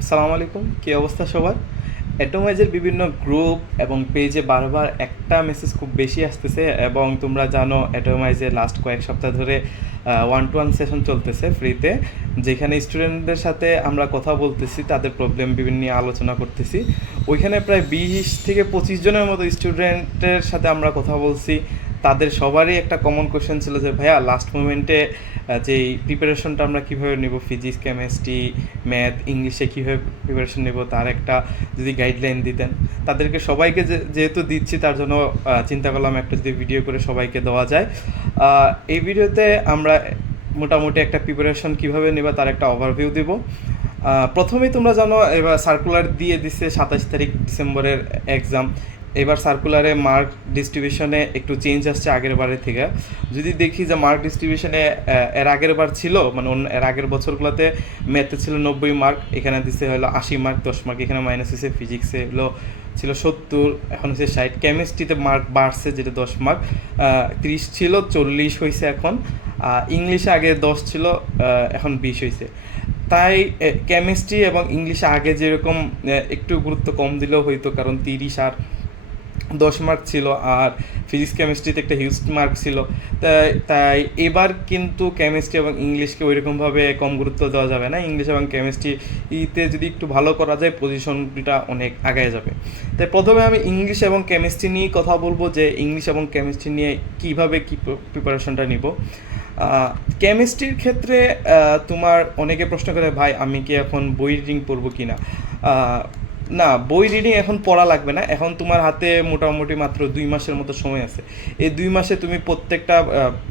আসসালামু আলাইকুম, কী অবস্থা সবার? অ্যাটোমাইজের বিভিন্ন গ্রুপ এবং পেজে বারবার একটা মেসেজ খুব বেশি আসতেছে এবং তোমরা জানো অ্যাটোমাইজের লাস্ট কয়েক সপ্তাহ ধরে ওয়ান টু ওয়ান সেশন চলতেছে ফ্রিতে যেখানে স্টুডেন্টদের সাথে আমরা কথা বলতেছি, তাদের প্রবলেম বিভিন্ন নিয়ে আলোচনা করতেছি। ওইখানে প্রায় বিশ থেকে পঁচিশ জনের মতো স্টুডেন্টের সাথে আমরা কথা বলছি। তাদের সবারই একটা কমন কোয়েশ্চেন ছিল যে, ভাইয়া লাস্ট মোমেন্টে যে প্রিপারেশনটা আমরা কীভাবে নেব? ফিজিক্স কেমিস্ট্রি ম্যাথ ইংলিশে কীভাবে প্রিপারেশন নেব? তার একটা যদি গাইডলাইন দিতেন। তাদেরকে সবাইকে যেহেতু দিচ্ছি, তার জন্য চিন্তা করলাম একটা যদি ভিডিও করে সবাইকে দেওয়া যায়। এই ভিডিওতে আমরা মোটামুটি একটা প্রিপারেশন কীভাবে নেবা, তার একটা ওভারভিউ দেব। প্রথমেই তোমরা জানো, এবার সার্কুলার দিয়ে দিচ্ছে সাতাশ তারিখ ডিসেম্বরের এক্সাম এবার সার্কুলারে মার্ক ডিস্ট্রিবিউশনে একটু চেঞ্জ আসছে আগের বারের থেকে। যদি দেখি যে মার্ক ডিস্ট্রিবিউশনে এর আগের বার ছিল মানে অন্য, এর আগের বছরগুলোতে ম্যাথে ছিল নব্বই মার্ক এখানে দিচ্ছে হলো আশি মার্ক দশ মার্ক এখানে মাইনাস হয়েছে ফিজিক্সে হলো, ছিল সত্তর, এখন হচ্ছে ষাট। কেমিস্ট্রিতে মার্ক বাড়ছে যেটা দশ মার্ক ত্রিশ ছিল, চল্লিশ হয়েছে এখন। ইংলিশে আগে দশ ছিল এখন বিশ হয়েছে তাই কেমিস্ট্রি এবং ইংলিশে আগে যেরকম একটু গুরুত্ব কম দিলেও হইতো, কারণ তিরিশ আর দশ মার্ক ছিল আর ফিজিক্স কেমিস্ট্রিতে একটা হিউজ মার্ক ছিল। তাই তাই এবার কিন্তু কেমিস্ট্রি এবং ইংলিশকে ওইরকমভাবে কম গুরুত্ব দেওয়া যাবে না। ইংলিশ এবং কেমিস্ট্রি ইতে যদি একটু ভালো করা যায় পজিশনটা অনেক আগায় যাবে। তাই প্রথমে আমি ইংলিশ এবং কেমিস্ট্রি নিয়ে কথা বলব যে ইংলিশ এবং কেমিস্ট্রি নিয়ে কীভাবে কী প্রিপারেশনটা নিব। কেমিস্ট্রির ক্ষেত্রে তোমার অনেকে প্রশ্ন করে, ভাই, আমি কি এখন বই রিডিং পড়ব কি না না, বই রিডিং এখন পড়া লাগবে না। এখন তোমার হাতে মোটামুটি মাত্র দুই মাসের মতো সময় আছে। এই দুই মাসে তুমি প্রত্যেকটা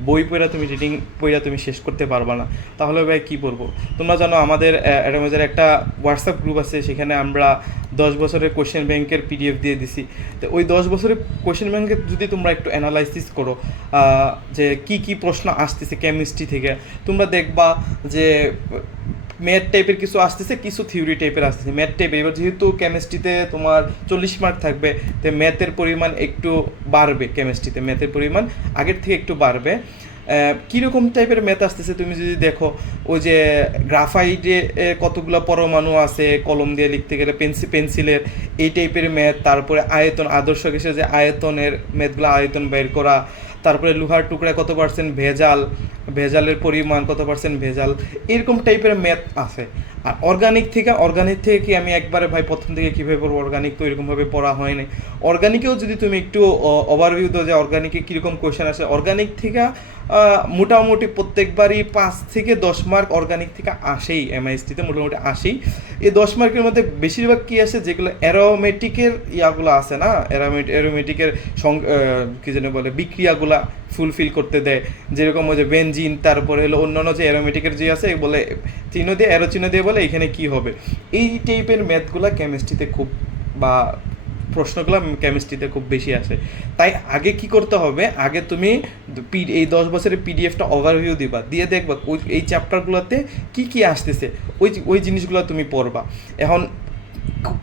বই পড়া তুমি রিডিং পড়া তুমি শেষ করতে পারবা না। তাহলে ভাই কী পড়ব তোমরা জানো আমাদের অ্যাডামাজের একটা হোয়াটসঅ্যাপ গ্রুপ আছে, সেখানে আমরা দশ বছরের কোশ্চেন ব্যাংকের পিডিএফ দিয়ে দিছি। তো ওই দশ বছরের কোশ্চেন ব্যাংকে যদি তোমরা একটু অ্যানালাইসিস করো যে কি কি প্রশ্ন আসতেছে কেমিস্ট্রি থেকে, তোমরা দেখবা যে ম্যাথ টাইপের কিছু আসতেছে কিছু থিওরি টাইপের আসতেছে। ম্যাথ টাইপের এবার যেহেতু কেমিস্ট্রিতে তোমার চল্লিশ মার্ক থাকবে তো ম্যাথের পরিমাণ একটু বাড়বে কেমিস্ট্রিতে ম্যাথের পরিমাণ আগের থেকে একটু বাড়বে। কীরকম টাইপের ম্যাথ আসতেছে তুমি যদি দেখো ওই যে গ্রাফাইটে এ, কতগুলো পরমাণু আছে কলম দিয়ে লিখতে গেলে পেন্সিল পেন্সিলের এই টাইপের ম্যাথ তারপরে আয়তন আদর্শ গ্যাসের যে আয়তনের ম্যাথগুলো আয়তন বের করা তারপরে লোহার টুকরা কত পার্সেন্ট ভেজাল, ভেজালের পরিমাণ কত পার্সেন্ট ভেজাল, এরকম টাইপের ম্যাথ আছে। আর অর্গানিক থেকে অর্গানিক থেকে কি আমি একবারে ভাই প্রথম থেকে কীভাবে পড়ব অর্গানিক তো এরকমভাবে পড়া হয়নি। অর্গানিকেও যদি তুমি একটু ওভারভিউ দাও যে অর্গানিকে কীরকম কোয়েশ্চেন আসে। অর্গানিক থেকে মোটামুটি প্রত্যেকবারই পাঁচ থেকে দশ মার্ক অর্গানিক থেকে আসেই এমআইএসটিতে মোটামুটি আসেই। এই দশ মার্কের মধ্যে বেশিরভাগ কী আসে? যেগুলো অ্যারোমেটিকের ইয়াগুলো আছে না? অ্যারোমেট অ্যারোমেটিকের সং কী যেন বলে, বিক্রিয়াগুলা ফুলফিল করতে দেয়। যেরকম ওই যে বেনজিন তারপরে হলো অন্যান্য যে অ্যারোমেটিকের যে আছে বলে চিহ্ন দিয়ে অ্যারো চিহ্ন দিয়ে বলে এখানে কি হবে? এই টাইপের ম্যাথগুলা কেমিস্ট্রিতে খুব বা প্রশ্নগুলো কেমিস্ট্রিতে খুব বেশি আসে। তাই আগে কি করতে হবে? আগে তুমি এই দশ বছরের পিডিএফটা ওভারভিউ দিবা। দিয়ে দেখবা ওই- এই চ্যাপ্টারগুলোতে কি কি আসতেছে? ওই ওই জিনিসগুলো তুমি পড়বা। এখন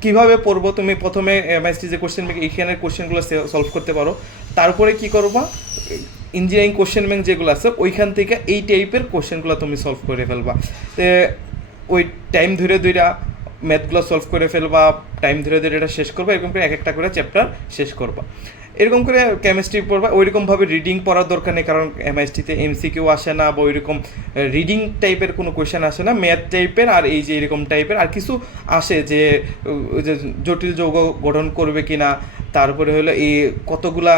কীভাবে পড়ব? তুমি প্রথমে এমএসটি যে কোশ্চেন ব্যাংক এইখানের কোশ্চেনগুলো সলভ করতে পারো। তারপরে কি করবা? ইঞ্জিনিয়ারিং কোশ্চেন ব্যাংক যেগুলো আছে, ওইখান থেকে এই টাইপের কোশ্চেনগুলো তুমি সলভ করে ফেলবা। ওই টাইম ধরে ধরে ম্যাথগুলো সলভ করে ফেলবা টাইম ধরে ধরে এটা শেষ করবা, এরকম করে এক একটা করে চ্যাপ্টার শেষ করবা। এরকম করে কেমিস্ট্রি পড়বা, ওইরকমভাবে রিডিং পড়ার দরকার নেই, কারণ এমএসটিতে এমসিকিউ আসে না বা ওইরকম রিডিং টাইপের কোনো কোয়েশ্চেন আসে না ম্যাথ টাইপের আর এই যে এরকম টাইপের আর কিছু আসে যে জটিল যৌগ গঠন করবে কি না তারপরে হলো এই কতগুলা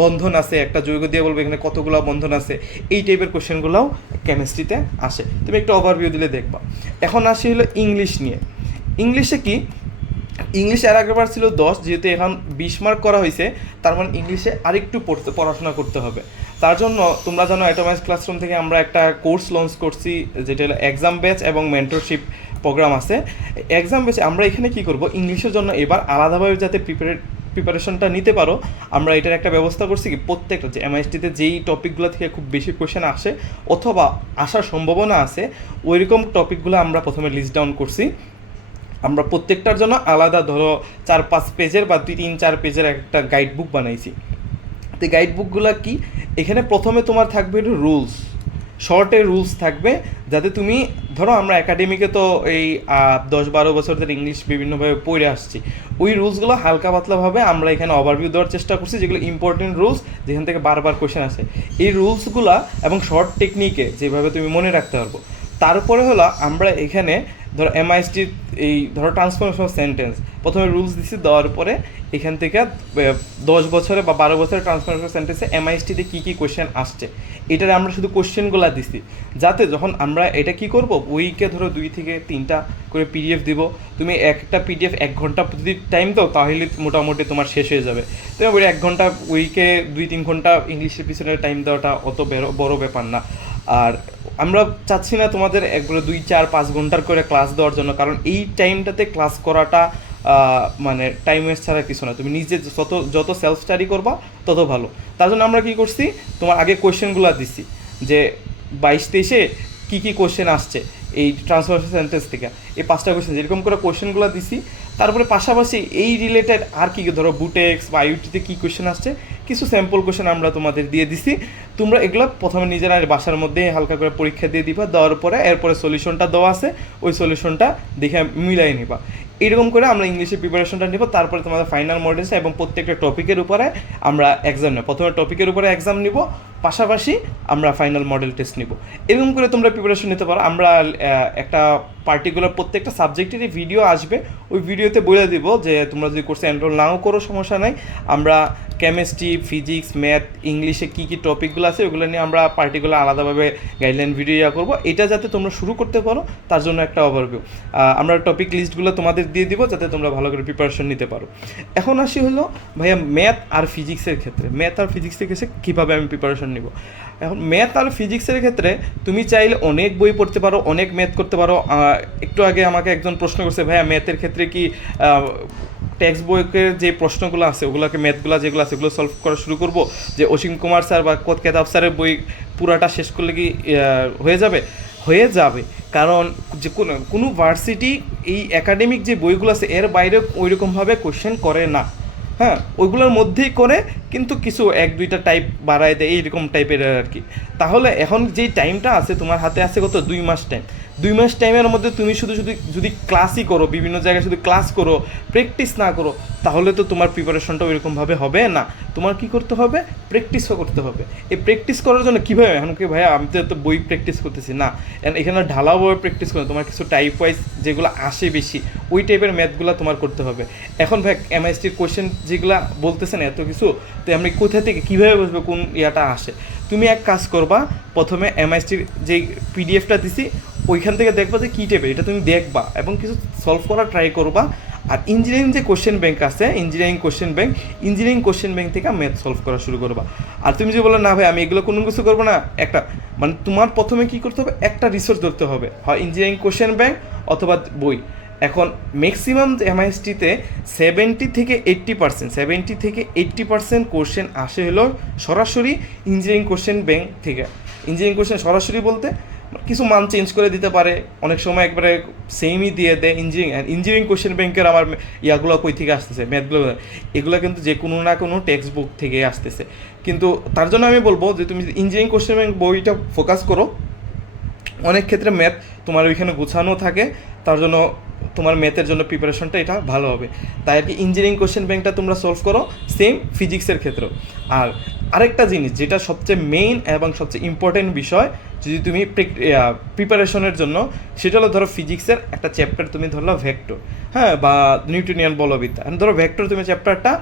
বন্ধন আছে, একটা যৌগ দিয়ে বলব, এখানে কতগুলো বন্ধন আছে, এই টাইপের কোশ্চেনগুলোও কেমিস্ট্রিতে আসে। তুমি একটা ওভারভিউ দিলে দেখবা। এখন আসি হলো ইংলিশ নিয়ে। ইংলিশে কি? ইংলিশ এর আগেরবার ছিল দশ, যেহেতু এখন বিশ মার্ক করা হয়েছে, তার মানে ইংলিশে আরেকটু পড়তে, পড়াশোনা করতে হবে। তার জন্য তোমরা জানো অ্যাটোমাইজ ক্লাসরুম থেকে আমরা একটা কোর্স লঞ্চ করছি, যেটা হলো এক্সাম ব্যাচ এবং মেন্টরশিপ প্রোগ্রাম আছে। এক্সাম ব্যাচে আমরা এখানে কি করব? ইংলিশের জন্য এবার আলাদাভাবে যাতে প্রিপারেট প্রিপারেশনটা নিতে পারো, আমরা এটার একটা ব্যবস্থা করছি কি প্রত্যেকটা যে এমআইএসটিতে যেই টপিকগুলো থেকে খুব বেশি কোয়েশ্চেন আসে অথবা আসার সম্ভাবনা আছে, ওইরকম টপিকগুলো আমরা প্রথমে লিস্ট ডাউন করছি। আমরা প্রত্যেকটার জন্য আলাদা ধরো চার পাঁচ পেজের বা দুই তিন চার পেজের একটা গাইড বুক বানাইছি। তো গাইড বুকগুলো কি? এখানে প্রথমে তোমার থাকবে রুলস শর্টে রুলস থাকবে, যাতে তুমি, ধরো আমরা একাডেমিকে তো এই দশ বারো বছর ধরে ইংলিশ বিভিন্নভাবে পড়ে আসছি, ওই রুলসগুলো হালকা পাতলাভাবে আমরা এখানে ওভারভিউ দেওয়ার চেষ্টা করছি, যেগুলো ইম্পর্টেন্ট রুলস, যেখান থেকে বারবার কোয়েশ্চেন আসে। এই রুলসগুলা এবং শর্ট টেকনিকে যেভাবে তুমি মনে রাখতে পারব, তারপরে হলো আমরা এখানে ধরো এমআইএসটি এই ধরো ট্রান্সফরমেশন সেন্টেন্স প্রথমে রুলস দিছি, দেওয়ার পরে এখান থেকে দশ বছরে বা বারো বছরের ট্রান্সফরমেশন সেন্টেন্সে এমআইএসটিতে কী কী কোশ্চেন আসছে, এটার আমরা শুধু কোশ্চেনগুলো দিছি। যাতে যখন আমরা এটা কি করব উইকে ধরো দুই থেকে তিনটা করে পিডিএফ দিব, তুমি একটা পিডিএফ এক ঘণ্টা যদি টাইম দাও, তাহলে মোটামুটি তোমার শেষ হয়ে যাবে। বলি এক ঘণ্টা উইকে দুই তিন ঘণ্টা ইংলিশের পিছনে টাইম দেওয়াটা অত বড় ব্যাপার না। আর আমরা চাচ্ছি না তোমাদের একবারে দুই, চার, পাঁচ ঘণ্টার করে ক্লাস দেওয়ার জন্য, কারণ এই টাইমটাতে ক্লাস করাটা মানে টাইম ওয়েস্ট ছাড়া কিছু না। তুমি নিজে যত যত সেলফ স্টাডি করবা, তত ভালো। তার জন্য আমরা কি করছি, তোমার আগে কোয়েশ্চেনগুলো দিছি, যে বাইশ, তেইশে কী কী কোশ্চেন আসছে এই ট্রান্সফারেশন সেন্টেন্স থেকে। এই পাঁচটা কোশ্চেন যেরকম করে কোশ্চেনগুলো দিছি তারপরে পাশাপাশি এই রিলেটেড আর কি ধরো বুটেক্স বা আইউটিতে কী কোশ্চেন আসছে, কিছু স্যাম্পল কোশ্চেন আমরা তোমাদের দিয়ে দিছি। তোমরা এগুলো প্রথমে নিজেরা বাসার মধ্যে হালকা করে পরীক্ষা দিয়ে দিবা, দেওয়ার পরে এরপরে সলিউশনটা দেওয়া আছে, ওই সলিউশনটা দেখে মিলাই নিবা। এরকম করে আমরা ইংলিশে প্রিপারেশনটা নিব, তারপরে তোমাদের ফাইনাল মডেলস এবং প্রত্যেকটা টপিকের উপরে আমরা এক্সাম নেব। প্রথমে টপিকের উপরে এক্সাম নিব পাশাপাশি আমরা ফাইনাল মডেল টেস্ট নিব। এরকম করে তোমরা প্রিপারেশন নিতে পারো। আমরা একটা পার্টিকুলার প্রত্যেকটা সাবজেক্টেরই ভিডিও আসবে। ওই ভিডিওতে বলে দিব যে তোমরা যদি কোর্সে এনরোল নাও করো, সমস্যা নাই। আমরা কেমিস্ট্রি ফিজিক্স ম্যাথ ইংলিশে কী কী টপিকগুলো আছে, ওগুলো নিয়ে আমরা পার্টিকুলার আলাদাভাবে গাইডলাইন ভিডিও ইয়া করব। এটা যাতে তোমরা শুরু করতে পারো, তার জন্য একটা ওভারভিউ আমরা টপিক লিস্টগুলো তোমাদের দিয়ে দিব যাতে তোমরা ভালো করে প্রিপারেশন নিতে পারো। এখন আসি হলো, ভাইয়া ম্যাথ আর ফিজিক্সের ক্ষেত্রে। ম্যাথ আর ফিজিক্সের ক্ষেত্রে কীভাবে আমি প্রিপারেশন নিব। এখন ম্যাথ আর ফিজিক্সের ক্ষেত্রে তুমি চাইলে অনেক বই পড়তে পারো, অনেক ম্যাথ করতে পারো। একটু আগে আমাকে একজন প্রশ্ন করছে, ভাইয়া ম্যাথের ক্ষেত্রে কি টেক্সট বইয়ের যে প্রশ্নগুলো আছে, ওগুলোকে ম্যাথগুলো যেগুলো আছে ওগুলো সলভ করা শুরু করব? যে অসীম কুমার স্যার বা কোত কেতাব স্যারের বই পুরাটা শেষ করলে কি হয়ে যাবে? হয়ে যাবে। কারণ যে কোনো ভার্সিটি এই একাডেমিক যে বইগুলো আছে, এর বাইরে ওইরকমভাবে কোশ্চেন করে না। হ্যাঁ ওইগুলোর মধ্যেই করে কিন্তু কিছু এক, দুইটা টাইপ বাড়ায় দেয়, এইরকম টাইপের আর কি। তাহলে এখন যেই টাইমটা আছে, তোমার হাতে আছে কত দুই মাস টাইম দুই মাস টাইমের মধ্যে তুমি শুধু শুধু যদি ক্লাসই করো, বিভিন্ন জায়গায় শুধু ক্লাস করো প্র্যাকটিস না করো, তাহলে তো তোমার প্রিপারেশনটা ওইরকমভাবে হবে না। তোমার কি করতে হবে? প্র্যাকটিসও করতে হবে। এই প্র্যাকটিস করার জন্য কীভাবে এখন কি ভাইয়া আমি তো এত বই প্র্যাকটিস করতেছি না। এখানে ঢালাওভাবে প্র্যাকটিস করে তোমার কিছু টাইপ ওয়াইজ যেগুলো আসে বেশি, ওই টাইপের ম্যাথগুলো তোমার করতে হবে। এখন ভাই এমআইএসটির কোশ্চেন যেগুলো বলতেছেন এত কিছু, তো আমি কোথা থেকে, কীভাবে বুঝব কোন ইয়াটা আসে? তুমি এক কাজ করবা, প্রথমে এমআইএসটির যেই পিডিএফটা দিছি ওইখান থেকে দেখবা যে কী টাইপের এটা তুমি দেখবা এবং কিছু সলভ করার ট্রাই করবা। আর ইঞ্জিনিয়ারিং যে কোশ্চেন ব্যাংক আছে engineering question bank engineering question bank থেকে ম্যাথ সলভ করা শুরু করবা। আর তুমি যে বলো না ভাই, আমি এগুলো কোনো কিছু করব না। একটা মানে তোমার প্রথমে কি করতে হবে? একটা রিসোর্স ধরতে হবে। হয় ইঞ্জিনিয়ারিং কোশ্চেন ব্যাংক অথবা বই। এখন ম্যাক্সিমাম এমআইএসটিতে সেভেন্টি থেকে এইট্টি পার্সেন্ট সেভেন্টি থেকে এইট্টি পার্সেন্ট কোশ্চেন আসে হলো সরাসরি ইঞ্জিনিয়ারিং কোশ্চেন ব্যাংক থেকে। ইঞ্জিনিয়ারিং কোশ্চেন সরাসরি বলতে কিছু মান চেঞ্জ করে দিতে পারে। অনেক সময় একবারে সেমই দিয়ে দেয় ইঞ্জিনিয়ারিং ইঞ্জিনিয়ারিং কোশ্চেন ব্যাংকের আমার ইয়াগুলো কই থেকে আসতেছে ম্যাথগুলো এগুলো কিন্তু যে কোনো না কোনো টেক্সট বুক থেকে আসতেছে। কিন্তু তার জন্য আমি বলব যে, তুমি ইঞ্জিনিয়ারিং কোশ্চেন ব্যাংক বইটা ফোকাস করো, অনেক ক্ষেত্রে ম্যাথ তোমার ওইখানে গোছানো থাকে। তার জন্য তোমার ম্যাথের জন্য প্রিপারেশনটা এটা ভালো হবে। তাই আর কি ইঞ্জিনিয়ারিং কোশ্চেন ব্যাংকটা তোমরা সলভ করো সেম ফিজিক্সের ক্ষেত্রেও। আর আরেকটা জিনিস যেটা সবচেয়ে মেইন এবং সবচেয়ে ইম্পর্টেন্ট বিষয়, যদি তুমি প্রিপারেশনের জন্য, সেটা হলো ধরো ফিজিক্সের একটা চ্যাপ্টার তুমি ধরলো ভেক্টর হ্যাঁ বা নিউট্রিনিয়ান বলবিদ্যা। ধরো ভেক্টর তুমি চ্যাপ্টারটা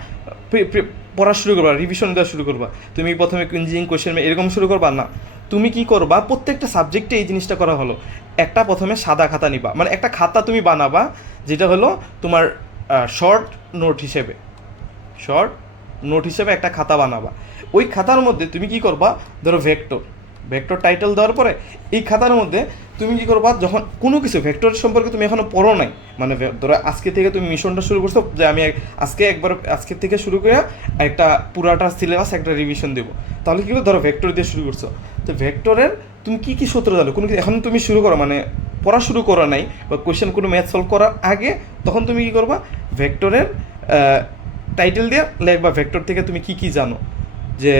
পড়া শুরু করবা রিভিশন দেওয়া শুরু করবা। তুমি প্রথমে ইঞ্জিনিয়ারিং কোশ্চেন এরকম শুরু করবা, না। তুমি কি করবা? প্রত্যেকটা সাবজেক্টে এই জিনিসটা করা হলো। একটা প্রথমে সাদা খাতা নিবা। মানে একটা খাতা তুমি বানাবা, যেটা হলো তোমার শর্ট নোট হিসেবে। শর্ট নোট হিসেবে একটা খাতা বানাবা। ওই খাতার মধ্যে তুমি কি করবা? ধরো ভেক্টর ভেক্টর টাইটেল দেওয়ার পরে এই খাতার মধ্যে তুমি কি করবা, যখন কোনো কিছু ভেক্টর সম্পর্কে তুমি এখনও পড়ো নাই মানে ধরো আজকে থেকে তুমি মিশনটা শুরু করছ, যে আমি আজকে একবার, আজকে থেকে শুরু করে একটা পুরাটা সিলেবাস একটা রিভিশন দেবো। তাহলে কী ধরো ভেক্টর দিয়ে শুরু করছ। তো ভেক্টরের তুমি কী কী সূত্র জানো? কোনো এখন তুমি শুরু করো মানে পড়া শুরু করা নাই, বা কোয়েশ্চেন কোনো ম্যাথ সলভ করার আগে, তখন তুমি কী করবা ভেক্টরের টাইটেল দিয়ে লিখবা ভেক্টর থেকে তুমি কি কি জানো। যে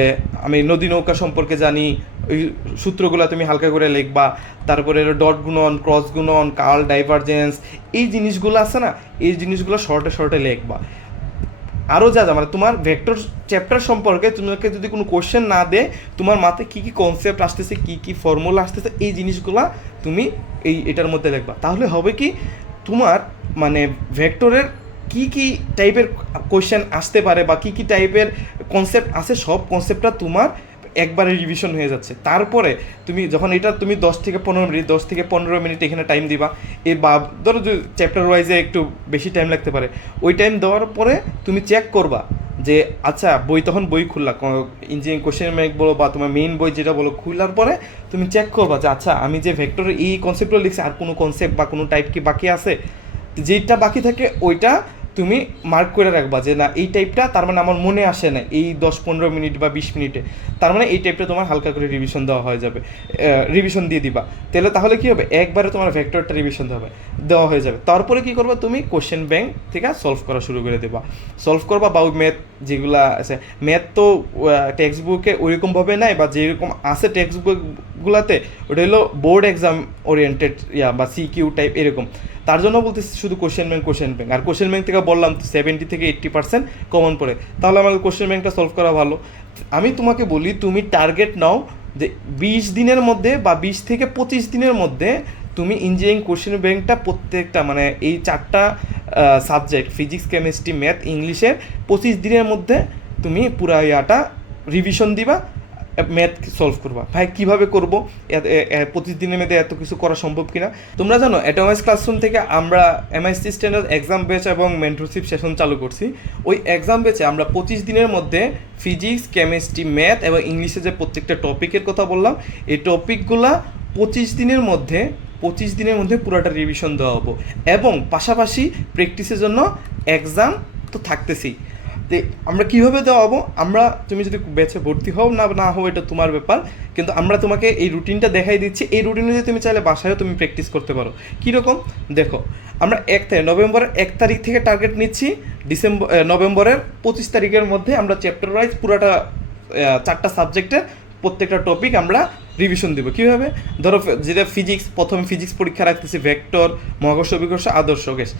আমি নদী নৌকা সম্পর্কে জানি, ওই সূত্রগুলো তুমি হালকা করে লিখবা, তারপরে ডট গুণন, ক্রস গুণন, কার্ল ডাইভারজেন্স, এই জিনিসগুলো আছে না, এই জিনিসগুলো শর্টে শর্টে লিখবা। আরও যা যা মানে তোমার ভেক্টর চ্যাপ্টার সম্পর্কে তোমাকে যদি কোনো কোশ্চেন না দেয়, তোমার মাথায় কী কী কনসেপ্ট আসতেছে, কী কী ফর্মুলা আসতেছে, এই জিনিসগুলা তুমি এই এটার মধ্যে লিখবা। তাহলে হবে কি, তোমার মানে ভেক্টরের কি কি টাইপের কোয়েশ্চেন আসতে পারে বা কি কি টাইপের কনসেপ্ট আছে, সব কনসেপ্টটা তোমার একবারে রিভিশন হয়ে যাচ্ছে। তারপরে তুমি যখন এটা তুমি দশ থেকে পনেরো মিনিট, দশ থেকে পনেরো মিনিট এখানে টাইম দিবা। এই বা, ধরো চ্যাপ্টার ওয়াইজে একটু বেশি টাইম লাগতে পারে। ওই টাইম দেওয়ার পরে তুমি চেক করবা যে আচ্ছা বই তখন বই খুললা। ইঞ্জিনিয়ারিং কোশ্চেন ব্যাংক বলো বা তোমার মেইন বই যেটা বলো খুললার পরে তুমি চেক করবা যে আচ্ছা আমি যে ভেক্টরের এই কনসেপ্টগুলো লিখছি, আর কোনো কনসেপ্ট বা কোনো টাইপ কি বাকি আছে? যেটা বাকি থাকে, ওইটা তুমি মার্ক করে রাখবা যে না, এই টাইপটা তার মানে আমার মনে আসে না, এই দশ পনেরো মিনিট বা বিশ মিনিটে। তার মানে এই টাইপটা তোমার হালকা করে রিভিশন দেওয়া হয়ে যাবে। রিভিশন দিয়ে দিবা। তাহলে তাহলে কি হবে? একবারে তোমার ভেক্টরটা রিভিশন দেওয়া হবে, দেওয়া হয়ে যাবে। তারপরে কি করবা তুমি? কোশ্চেন ব্যাংক থেকে সলভ করা শুরু করে দেবা। সলভ করবা বা ওই ম্যাথ যেগুলা আছে। ম্যাথ তো টেক্সট বুকে ওইরকমভাবে নাই বা যেরকম আছে টেক্সট বুকগুলাতে ওটা হলো বোর্ড এক্সাম ওরিয়েন্টেড ইয়া বা সিকিউ টাইপ এরকম। তার জন্য বলতেছি শুধু কোশ্চেন ব্যাংক কোশ্চেন ব্যাংক আর কোশ্চেন ব্যাংক থেকে বললাম তো সেভেন্টি থেকে এইট্টি পার্সেন্ট কমন পড়ে। তাহলে আমাকে কোশ্চেন ব্যাংকটা সলভ করা ভালো। আমি তোমাকে বলি, তুমি টার্গেট নাও যে বিশ দিনের মধ্যে বা বিশ থেকে পঁচিশ দিনের মধ্যে তুমি ইঞ্জিনিয়ারিং কোশ্চেন ব্যাংকটা প্রত্যেকটা মানে এই চারটা সাবজেক্ট ফিজিক্স কেমিস্ট্রি ম্যাথ ইংলিশের পঁচিশ দিনের মধ্যে তুমি পুরা ইয়াটা রিভিশন দিবা। ম্যাথ সলভ করবা। ভাই, কীভাবে করব? পঁচিশ দিনের মধ্যে এত কিছু করা সম্ভব কিনা? তোমরা জানো অ্যাটোমাইজ ক্লাসরুম থেকে আমরা এমআইসি স্ট্যান্ডার্ড এক্সাম বেচ এবং মেন্টরশিপ সেশন চালু করছি। ওই এক্সাম বেচে আমরা পঁচিশ দিনের মধ্যে ফিজিক্স কেমিস্ট্রি ম্যাথ এবং ইংলিশে যে প্রত্যেকটা টপিকের কথা বললাম, এই টপিকগুলা পঁচিশ দিনের মধ্যে, পঁচিশ দিনের মধ্যে পুরোটা রিভিশন দেওয়া হব। এবং পাশাপাশি প্র্যাকটিসের জন্য এক্সাম তো থাকতেছেই। আমরা কীভাবে দেওয়াবো? আমরা, তুমি যদি বেছে ভর্তি হও না না হও, এটা তোমার ব্যাপার। কিন্তু আমরা তোমাকে এই রুটিনটা দেখাই দিচ্ছি। এই রুটিন অনুযায়ী তুমি চাইলে বাসায়ও তুমি প্র্যাকটিস করতে পারো। কীরকম? দেখো, আমরা এক তারিখ, নভেম্বরের এক তারিখ থেকে টার্গেট নিচ্ছি। ডিসেম্বর নভেম্বরের পঁচিশ তারিখের মধ্যে আমরা চ্যাপ্টার ওয়াইজ পুরোটা চারটা সাবজেক্টের প্রত্যেকটা টপিক আমরা রিভিশন দেবো। কীভাবে? ধরো যেটা ফিজিক্স প্রথম ফিজিক্স পরীক্ষা রাখতেছি ভেক্টর মহাকর্ষ, বিকর্ষ, আদর্শ গ্যাস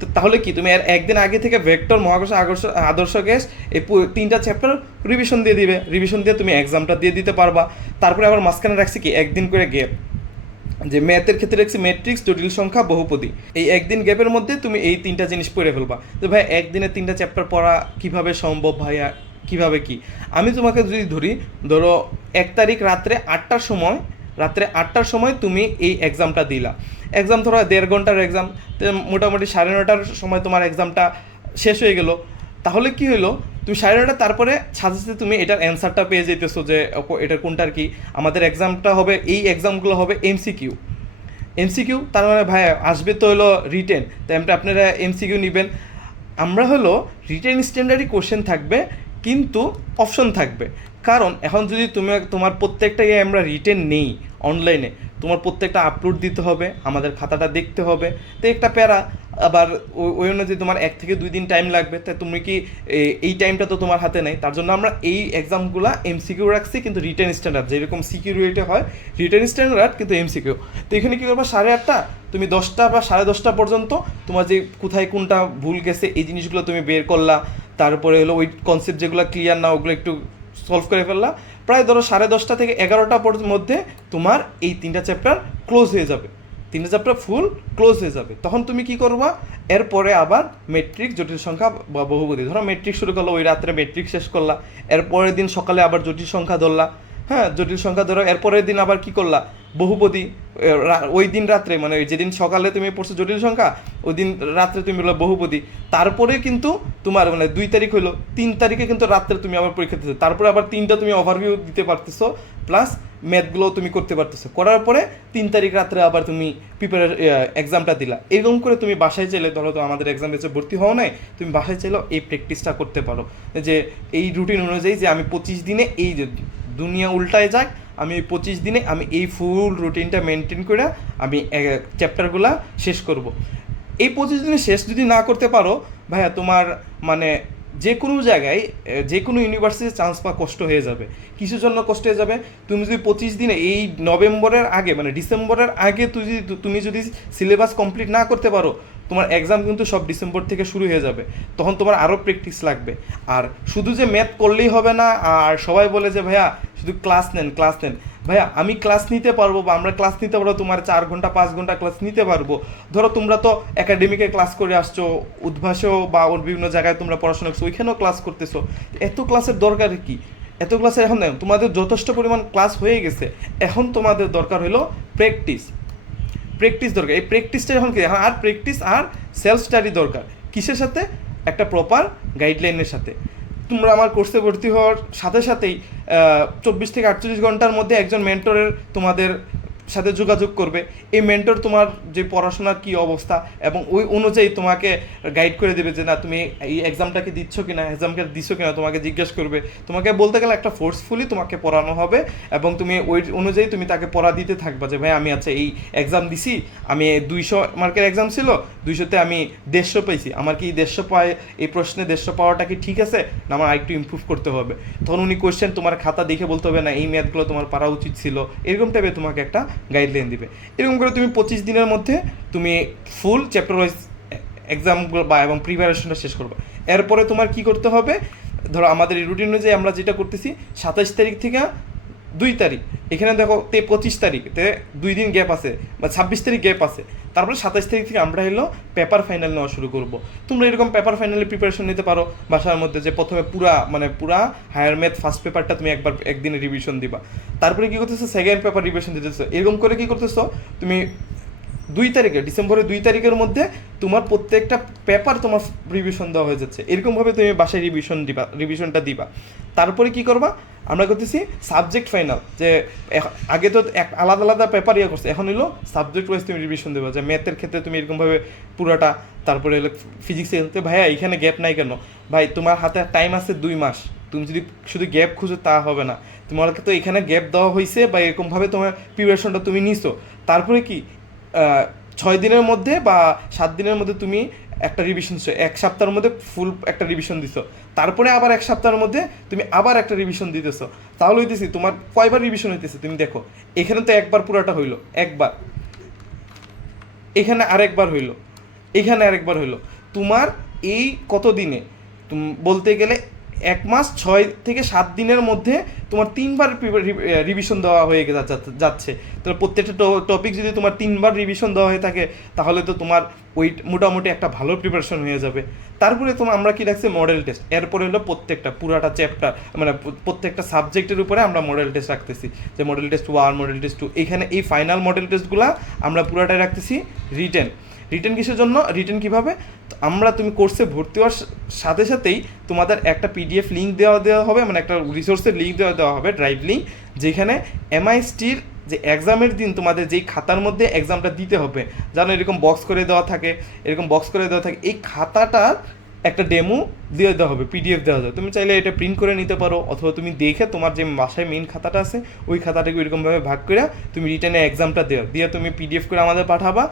তো তাহলে কি? তুমি এর একদিন আগে থেকে ভেক্টর মহাকর্ষ, আদর্শ আদর্শ গ্যাস এই তিনটা চ্যাপ্টার রিভিশন দিয়ে দিবে। রিভিশন দিয়ে তুমি এক্সামটা দিয়ে দিতে পারবা। তারপরে আবার মাঝখানে রাখছি কি? একদিন করে গ্যাপ যে ম্যাথের ক্ষেত্রে রাখছি ম্যাট্রিক্স জটিল সংখ্যা, বহুপদী। এই একদিন গ্যাপের মধ্যে তুমি এই তিনটা জিনিস পড়ে ফেলবা। তো ভাই, একদিনে তিনটা চ্যাপ্টার পড়া কীভাবে সম্ভব ভাইয়া? কীভাবে কি? আমি তোমাকে যদি ধরি, ধরো এক তারিখ রাত্রে আটটার সময়, রাত্রে আটটার সময় তুমি এই এক্সামটা দিলা। এক্সাম ধরো দেড় ঘণ্টার এক্সাম মোটামুটি সাড়ে নটার সময় তোমার এক্সামটা শেষ হয়ে গেল। তাহলে কি হলো তুমি সাড়ে নটা তারপরে সাথে তুমি এটার অ্যান্সারটা পেয়ে যেতেছো যে এটার কোনটার কি? আমাদের এক্সামটা হবে, এই এক্সামগুলো হবে এমসিকিউ এমসিকিউ তার মানে ভাই, আসবে তো হলো রিটেন তাই আপনারা এমসিকিউ নেবেন। আমরা হলো রিটেন স্ট্যান্ডার্ডই কোশ্চেন থাকবে কিন্তু অপশন থাকবে। কারণ এখন যদি তুমি তোমার প্রত্যেকটাই আমরা রিটেন নেই অনলাইনে তোমার প্রত্যেকটা আপলোড দিতে হবে, আমাদের খাতাটা দেখতে হবে। তো একটা প্যারা, আবার ওই অনুযায়ী তোমার এক থেকে দুই দিন টাইম লাগবে তাই তুমি কি এই টাইমটা তো তোমার হাতে নেই, তার জন্য আমরা এই এক্সামগুলো এমসিকিউ রাখছি, কিন্তু রিটেন স্ট্যান্ডার্ড যেরকম সিকিউরিটি হয় রিটার্ন স্ট্যান্ডার্ড কিন্তু এমসিকিউ তো এখানে কী করবা, সাড়ে আটটা, তুমি দশটা বা সাড়ে দশটা পর্যন্ত তোমার যে কোথায় কোনটা ভুল গেছে, এই জিনিসগুলো তুমি বের করলা তারপরে হলো ওই কনসেপ্ট যেগুলো ক্লিয়ার না, ওগুলো একটু সলভ করে ফেললা। প্রায় ধরো সাড়ে দশটা থেকে এগারোটা মধ্যে তোমার এই তিনটা চ্যাপ্টার ক্লোজ হয়ে যাবে। তিনটা চ্যাপ্টার ফুল ক্লোজ হয়ে যাবে। তখন তুমি কি করবা? এরপরে আবার মেট্রিক জটিল সংখ্যা বা বহুপদী। ধরো মেট্রিক শুরু করল, ওই রাত্রে মেট্রিক শেষ করলা। এরপরের দিন সকালে আবার জটিল সংখ্যা ধরলা। হ্যাঁ জটিল সংখ্যা ধরো, এরপরের দিন আবার কি করলা? বহুপদী ওই দিন রাত্রে মানে যেদিন সকালে তুমি পড়ছো জটিল সংখ্যা, ওই দিন রাত্রে তুমি বলল বহুপদী। তারপরে কিন্তু তোমার মানে দুই তারিখ হলো তিন তারিখে কিন্তু রাত্রে তুমি আবার পরীক্ষা দিতেছো। তারপরে আবার তিনটা তুমি ওভারভিউ দিতে পারতেছো প্লাস ম্যাথগুলো তুমি করতে পারতেছো। করার পরে তিন তারিখ রাত্রে আবার তুমি প্রিপারে এক্সামটা দিলা। এরকম করে তুমি বাসায় চাইলে, ধরো তো আমাদের এক্সাম বেঁচে ভর্তি হও নাই, তুমি বাসায় চাইলেও এই প্র্যাকটিসটা করতে পারো। যে এই রুটিন অনুযায়ী যে আমি পঁচিশ দিনে এই দুনিয়া উল্টায় যাক, আমি পঁচিশ দিনে আমি এই ফুল রুটিনটা মেনটেন করে আমি চ্যাপ্টারগুলা শেষ করব। এই পঁচিশ দিনে শেষ যদি না করতে পারো, ভাইয়া, তোমার মানে যে কোনো জায়গায় যে কোনো ইউনিভার্সিটিতে চান্স পাওয়া কষ্ট হয়ে যাবে। কিসের জন্য কষ্ট হয়ে যাবে? তুমি যদি পঁচিশ দিনে এই নভেম্বরের আগে মানে ডিসেম্বরের আগে তুই যদি তুমি যদি সিলেবাস কমপ্লিট না করতে পারো, তোমার এক্সাম কিন্তু সব ডিসেম্বর থেকে শুরু হয়ে যাবে। তখন তোমার আরও প্র্যাকটিস লাগবে। আর শুধু যে ম্যাথ করলেই হবে না, আর সবাই বলে যে, ভাইয়া শুধু ক্লাস নেন ক্লাস নেন। ভাইয়া, আমি ক্লাস নিতে পারব বা আমরা ক্লাস নিতে পারব, তোমার চার ঘণ্টা, পাঁচ ঘণ্টা ক্লাস নিতে পারব। ধরো তোমরা তো একাডেমিকে ক্লাস করে আসছো, উদ্ভাসেও বা বিভিন্ন জায়গায় তোমরা পড়াশোনা করছ, ওইখানেও ক্লাস করতেছো। এত ক্লাসের দরকার কি? এত ক্লাসে এখন তোমাদের যথেষ্ট পরিমাণ ক্লাস হয়ে গেছে। এখন তোমাদের দরকার হলো প্র্যাকটিস প্র্যাকটিস দরকার। এই প্র্যাকটিসটা এখন কি? আর প্র্যাকটিস আর সেলফ স্টাডি দরকার। কিসের সাথে? একটা প্রপার গাইডলাইনের সাথে। তোমরা আমার কোর্সে ভর্তি হওয়ার সাথে সাথেই চব্বিশ থেকে আটচল্লিশ ঘণ্টার মধ্যে একজন মেন্টরের তোমাদের সাথে যোগাযোগ করবে। এই মেন্টর তোমার যে পড়াশোনার কি অবস্থা এবং ওই অনুযায়ী তোমাকে গাইড করে দেবে যে, না, তুমি এই এক্সামটাকে দিচ্ছ কি না এক্সামকে দিচ্ছ কি না তোমাকে জিজ্ঞেস করবে। তোমাকে বলতে গেলে একটা ফোর্সফুলি তোমাকে পড়ানো হবে এবং তুমি ওই অনুযায়ী তুমি তাকে পড়া দিতে থাকবা যে, ভাই, আমি আচ্ছা এই এক্সাম দিছি, আমি দুইশো মার্কের এক্সাম ছিল, দুইশোতে আমি দেড়শো পেয়েছি আমার কি দেড়শো পায়, এই প্রশ্নে দেড়শো পাওয়াটা কি ঠিক আছে? না, আমার আরেকটু ইমপ্রুভ করতে হবে। তখন উনি কোয়েশ্চেন তোমার খাতা দেখে বলতে হবে, না, এই ম্যাথগুলো তোমার পারা উচিত ছিল। এরকম টাইপের তোমাকে একটা গাইডলাইন দিবে। এরকম করে তুমি পঁচিশ দিনের মধ্যে তুমি ফুল চ্যাপ্টার ওয়াইজ এক্সামগুলো বা এবং প্রিপারেশনটা শেষ করবে। এরপরে তোমার কি করতে হবে? ধরো আমাদের রুটিন অনুযায়ী আমরা যেটা করতেছি, সাতাশ তারিখ থেকে দুই তারিখ। এখানে দেখো তে পঁচিশ তারিখতে দুই দিন গ্যাপ আছে, বা ছাব্বিশ তারিখ গ্যাপ আছে। তারপরে সাতাশ তারিখ থেকে আমরা হলো পেপার ফাইনাল নেওয়া শুরু করব। তোমরা এরকম পেপার ফাইনালে প্রিপারেশন নিতে পারো বাসার মধ্যে যে প্রথমে পুরা মানে পুরা হায়ার ম্যাথ ফার্স্ট পেপারটা তুমি একবার একদিনে রিভিশন দিবা। তারপরে কী করতেছো? সেকেন্ড পেপার রিভিশন দিতেছো। এরকম করে কী করতেছো? তুমি দুই তারিখে, ডিসেম্বরের দুই তারিখের মধ্যে তোমার প্রত্যেকটা পেপার তোমার রিভিশন দেওয়া হয়ে যাচ্ছে। এরকমভাবে তুমি বাসায় রিভিশন দিবা রিভিশনটা দিবা। তারপরে কি করবা? আমরা করতেছি সাবজেক্ট ফাইনাল যে আগে তো এক, আলাদা আলাদা পেপার ইয়ে করছে, এখন হলো সাবজেক্ট ওয়াইজ তুমি রিভিশন দেবা। যে ম্যাথের ক্ষেত্রে তুমি এরকমভাবে পুরোটা, তারপরে হলো ফিজিক্সে তো ভাইয়া এখানে গ্যাপ নাই কেন? ভাই, তোমার হাতে টাইম আছে দুই মাস। তুমি যদি শুধু গ্যাপ খুঁজো, তা হবে না। তোমাকে তো এখানে গ্যাপ দেওয়া হয়েছে বা এরকমভাবে তোমার প্রিপারেশনটা তুমি নিছো। তারপরে কি? ছয় দিনের মধ্যে বা সাত দিনের মধ্যে তুমি একটা রিভিশন এক সপ্তাহের মধ্যে ফুল একটা রিভিশন দিছো। তারপরে আবার এক সপ্তাহের মধ্যে তুমি আবার একটা রিভিশন দিতেছো। তাহলে হইতেছি, তোমার কয়বার রিভিশন হইতেছে তুমি দেখো। এখানে তো একবার পুরাটা হইল, একবার। এখানে আরেকবার হইল, এখানে আরেকবার হইল। তোমার এই কত দিনে বলতে গেলে এক মাস ছয় থেকে সাত দিনের মধ্যে তোমার তিনবার রিভিশন দেওয়া হয়ে যাচ্ছে তো প্রত্যেকটা টপিক যদি তোমার তিনবার রিভিশন দেওয়া হয়ে থাকে, তাহলে তো তোমার ওই মোটামুটি একটা ভালো প্রিপারেশন হয়ে যাবে। তারপরে তোমার আমরা কি রাখছি? মডেল টেস্ট এরপরে হলো প্রত্যেকটা, পুরাটা চ্যাপ্টার মানে প্রত্যেকটা সাবজেক্টের উপরে আমরা মডেল টেস্ট রাখতেছি। যে model test one model test two এখানে এই ফাইনাল মডেল টেস্টগুলো আমরা পুরাটাই রাখতেছি রিটেন রিটেন কিসের জন্য? রিটার্ন কীভাবে? আমরা তুমি কোর্সে ভর্তি হওয়ার সাথে সাথেই তোমাদের একটা পিডিএফ লিঙ্ক দেওয়া দেওয়া হবে মানে একটা রিসোর্সের লিঙ্ক দেওয়া দেওয়া হবে ড্রাইভ লিঙ্ক যেখানে এমআইএসটির যে এক্সামের দিন তোমাদের যেই খাতার মধ্যে এক্সামটা দিতে হবে, যেন এরকম বক্স করে দেওয়া থাকে, এরকম বক্স করে দেওয়া থাকে, এই খাতাটা একটা ডেমো দিয়ে দেওয়া হবে পিডিএফ দেওয়া যাবে তুমি চাইলে এটা প্রিন্ট করে নিতে পারো, অথবা তুমি দেখে তোমার যে বাসায় মেইন খাতাটা আছে, ওই খাতাটাকে এরকমভাবে ভাগ করে তুমি রিটার্নে এক্সামটা দেও, দিয়ে তুমি পিডিএফ করে আমাদের পাঠাবা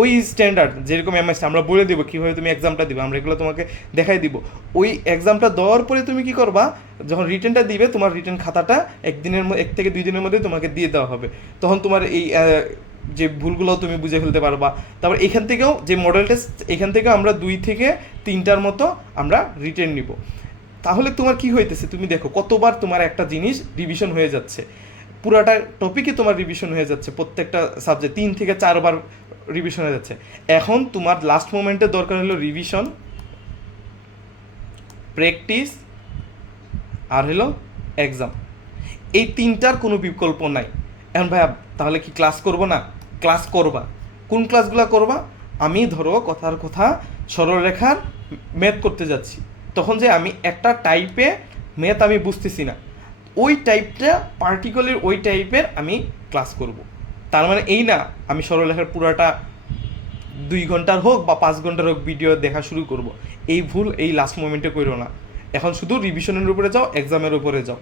ওই স্ট্যান্ডার্ড যেরকম এমএস আমরা বলে দিব কীভাবে তুমি এক্সামটা দিবে, আমরা এগুলো তোমাকে দেখাই দিব। ওই এক্সামটা দেওয়ার পরে তুমি কি করবা, যখন রিটার্নটা দিবে, তোমার রিটার্ন খাতাটা একদিনের এক থেকে দুই দিনের মধ্যে তোমাকে দিয়ে দেওয়া হবে। তখন তোমার এই যে ভুলগুলো তুমি বুঝে ফেলতে পারবা। তারপর এখান থেকেও যে মডেল টেস্ট এখান থেকে আমরা দুই থেকে তিনটার মতো আমরা রিটার্ন নিব। তাহলে তোমার কি হইতেছে, তুমি দেখো, কতবার তোমার একটা জিনিস রিভিশন হয়ে যাচ্ছে। পুরাটা টপিকই তোমার রিভিশন হয়ে যাচ্ছে প্রত্যেকটা সাবজেক্ট তিন থেকে চারবার রিভিশন যাচ্ছে। এখন তোমার লাস্ট মোমেন্টে দরকার হলো রিভিশন প্র্যাকটিস আর হলো এক্সাম এই তিনটার কোনো বিকল্প নাই। এখন ভাইয়া, তাহলে কি ক্লাস করব না? ক্লাস করবা। কোন ক্লাসগুলো করবা? আমি ধরো কথার কথা সরলরেখার ম্যাথ করতে যাচ্ছি। তখন যে আমি একটা টাইপে ম্যাথ আমি বুঝতেছি না। ওই টাইপটা পার্টিকুলার ওই টাইপের আমি ক্লাস করব। তার মানে এই না, আমি সরলরেখার পুরাটা দুই ঘণ্টার হোক বা পাঁচ ঘণ্টার হোক ভিডিও দেখা শুরু করব। এই ভুল এই লাস্ট মোমেন্টে করো না। এখন শুধু রিভিশনের উপরে যাও এক্সামের উপরে যাও।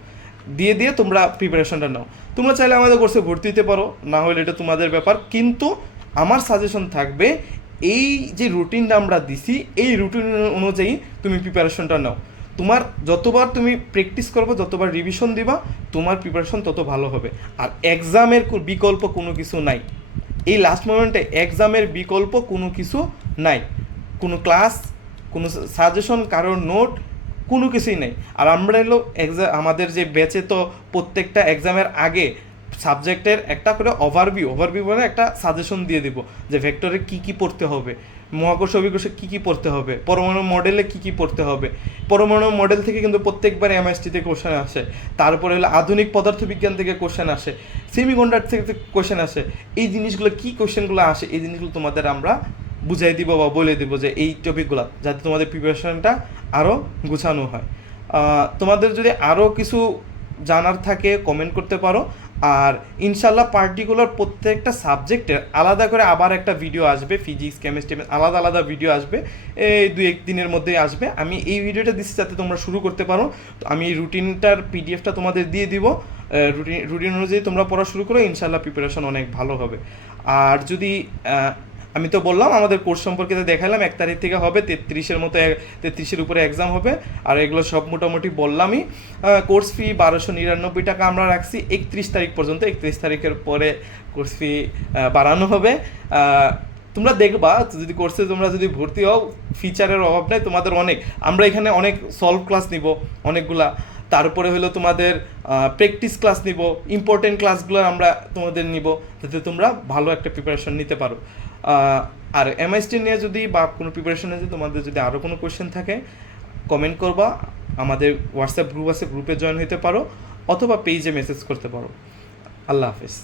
দিয়ে দিয়ে তোমরা প্রিপারেশনটা নাও। তোমরা চাইলে আমাদের কোর্সে ভর্তি হতে পারো, না হলে এটা তোমাদের ব্যাপার। কিন্তু আমার সাজেশন থাকবে, এই যে রুটিনটা আমরা দিছি, এই রুটিন অনুযায়ী তুমি প্রিপারেশনটা নাও। তোমার যতবার তুমি প্র্যাকটিস করবে, যতবার রিভিশন দিবা, তোমার প্রিপারেশন তত ভালো হবে। আর এক্সামের বিকল্প কোনো কিছু নাই। এই লাস্ট মোমেন্টে এক্সামের বিকল্প কোনো কিছু নাই। কোনো ক্লাস কোনো সাজেশন কারোর নোট কোনো কিছুই নেই। আর আমরা এলো এক্সাম আমাদের যে ব্যাচে তো প্রত্যেকটা এক্সামের আগে সাবজেক্টের একটা করে ওভারভিউ ওভারভিউ মানে একটা সাজেশন দিয়ে দিব যে ভেক্টরে কি কি পড়তে হবে। মহাকর্ষ অভিকর্ষে কী কী পড়তে হবে? পরমাণু মডেলে কী কী পড়তে হবে? পরমাণু মডেল থেকে কিন্তু প্রত্যেকবার এমএসটিতে কোশ্চেন আসে। তারপরে হলো আধুনিক পদার্থবিজ্ঞান থেকে কোশ্চেন আসে। সেমিকন্ডাক্টর থেকে কোশ্চেন আসে। এই জিনিসগুলো কী কোশ্চেনগুলো আসে, এই জিনিসগুলো তোমাদের আমরা বুঝাই দিব বা বলে দিব যে এই টপিকগুলো যাতে তোমাদের প্রিপারেশনটা আরও গুছানো হয়। তোমাদের যদি আরও কিছু জানার থাকে কমেন্ট করতে পারো। আর ইনশাল্লাহ পার্টিকুলার প্রত্যেকটা সাবজেক্টের আলাদা করে আবার একটা ভিডিও আসবে ফিজিক্স কেমিস্ট্রি আলাদা আলাদা ভিডিও আসবে। এই দুই এক দিনের মধ্যেই আসবে। আমি এই ভিডিওটা দিচ্ছি যাতে তোমরা শুরু করতে পারো। তো আমি এই রুটিনটার পিডিএফটা তোমাদের দিয়ে দিব। রুটিন রুটিন অনুযায়ী তোমরা পড়া শুরু করো। ইনশাল্লাহ প্রিপারেশন অনেক ভালো হবে। আর যদি আমি তো বললাম, আমাদের কোর্স সম্পর্কে তো দেখালাম এক তারিখ থেকে হবে, তেত্রিশের মতো তেত্রিশের উপরে এক্সাম হবে, আর এগুলো সব মোটামুটি বললামই। কোর্স ফি বারোশো নিরানব্বই টাকা আমরা রাখছি, একত্রিশ তারিখ পর্যন্ত, একত্রিশ তারিখের পরে কোর্স ফি বাড়ানো হবে। তোমরা দেখবা, যদি কোর্সে তোমরা যদি ভর্তি হও ফিচারের অভাব নেই, তোমাদের অনেক, আমরা এখানে অনেক সলভ ক্লাস নিব, অনেকগুলা। তারপরে হলো তোমাদের প্র্যাকটিস ক্লাস নিব ইম্পর্টেন্ট ক্লাসগুলো আমরা তোমাদের নিব, যাতে তোমরা ভালো একটা প্রিপারেশন নিতে পারো। আর এমআইএসটি নিয়ে যদি বা কোনো প্রিপারেশনে যদি তোমাদের যদি আরও কোনো কোয়েশ্চেন থাকে কমেন্ট করবা। আমাদের হোয়াটসঅ্যাপ গ্রুপ আছে গ্রুপে জয়েন হতে পারো, অথবা পেজে মেসেজ করতে পারো। আল্লাহ হাফেজ।